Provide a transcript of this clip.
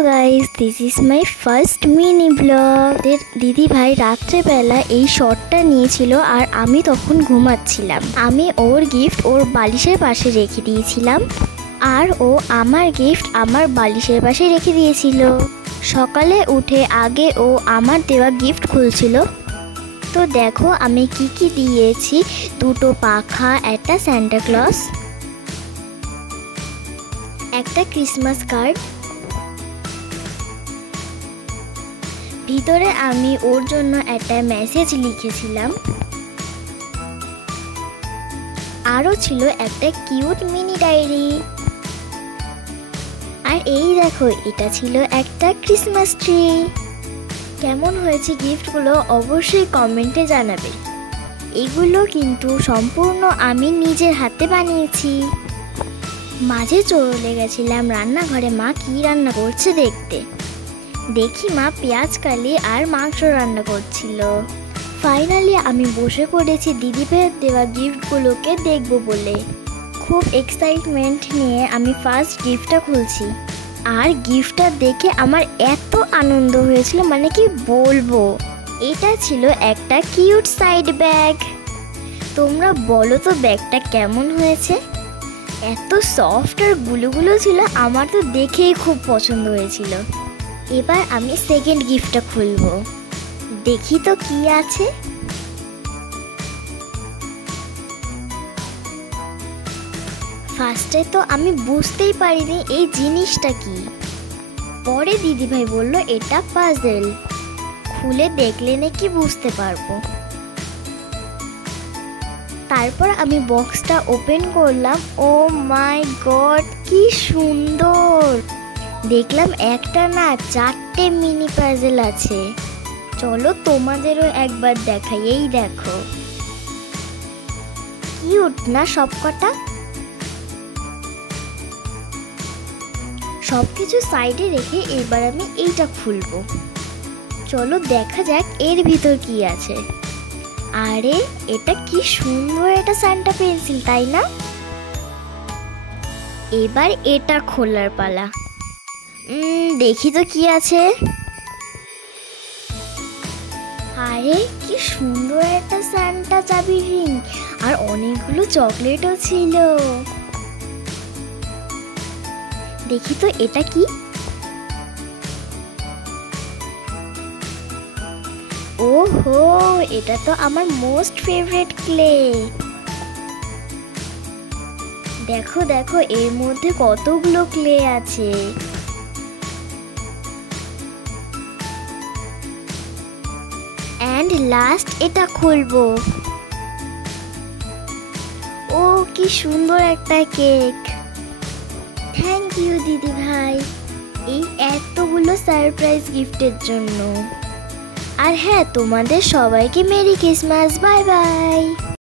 Hello guys, this is my first mini blog. দিদি ভাই রাত্রেবেলা এই শটটা নিয়েছিল আর আমি তখন ঘুমাচ্ছিলাম। আমি ওর গিফট ওর বালিশের পাশে রেখে দিয়েছিলাম আর ও আমার গিফট আমার বালিশের পাশে রেখে দিয়েছিল। সকালে উঠে আগে ও আমার দেওয়া গিফট খুলছিল। তো দেখো আমি কি কি দিয়েছি। দুটো পাখা, একটা সান্টা ক্লজ, একটা ক্রিসমাস কার্ড। ভিতরে আমি ওর জন্য একটা মেসেজ লিখেছিলাম। আরও ছিল একটা কিউট মিনি ডায়েরি। আর এই দেখো, এটা ছিল একটা ক্রিসমাস ট্রি। কেমন হয়েছে গিফটগুলো অবশ্যই কমেন্টে জানাবে। এগুলো কিন্তু সম্পূর্ণ আমি নিজের হাতে বানিয়েছি। মাঝে চলে গেছিলাম রান্নাঘরে মা কি রান্না করছে দেখতে। দেখি মা পেঁয়াজ কালি আর মাংস রান্না করছিল। ফাইনালি আমি বসে পড়েছি দিদি ভাইয়ের দেওয়া গিফটগুলোকে দেখব বলে। খুব এক্সাইটমেন্ট নিয়ে আমি ফার্স্ট গিফটটা খুলছি। আর গিফটটা দেখে আমার এত আনন্দ হয়েছিল, মানে কি বলবো। এটা ছিল একটা কিউট সাইড ব্যাগ। তোমরা বলো তো ব্যাগটা কেমন হয়েছে? এত সফট আর গুলো ছিল, আমার তো দেখেই খুব পছন্দ হয়েছিল। এবার আমি সেকেন্ড গিফটটা খুলবো। দেখি তো কি আছে। ফার্স্টে তো আমি বুঝতেই পারিনি এই জিনিসটা কি। পরে দিদিভাই বলল এটা পাজেল। খুলে দেখলে নাকি বুঝতে পারবো। তারপর আমি বক্সটা ওপেন করলাম। ও মাই গড, কি সুন্দর! দেখলাম একটা না 4টে মিনি পাজেল আছে। চলো তোমাদেরও একবার দেখাই। এই দেখো, কিউট না সবকটা? সবকিছু সাইডে রেখে এবার আমি এইটা খুলবো। চলো দেখা যাক এর ভিতর কি আছে। আরে এটা কি সুন্দর, এটা সান্টা পেন্সিল, তাই না? এবার এটা খোলার পালা। দেখি তো কি আছে। আরে কি সুন্দর একটা সান্টা চাবি রিং, আর অনেকগুলো চকলেটও ছিল। দেখি তো এটা কি। ওহো, এটা তো আমার মোস্ট ফেভারিট ক্লে। দেখো দেখো, এর মধ্যে কতগুলো ক্লে আছে। এন্ড লাস্ট এটা খুলবো। ও কি সুন্দর একটা কেক। থ্যাংক ইউ দিদি ভাই এই এতগুলো সারপ্রাইজ গিফটের জন্য। আর হ্যাঁ, তোমাদের সবাইকে মেরি ক্রিসমাস। Bye bye.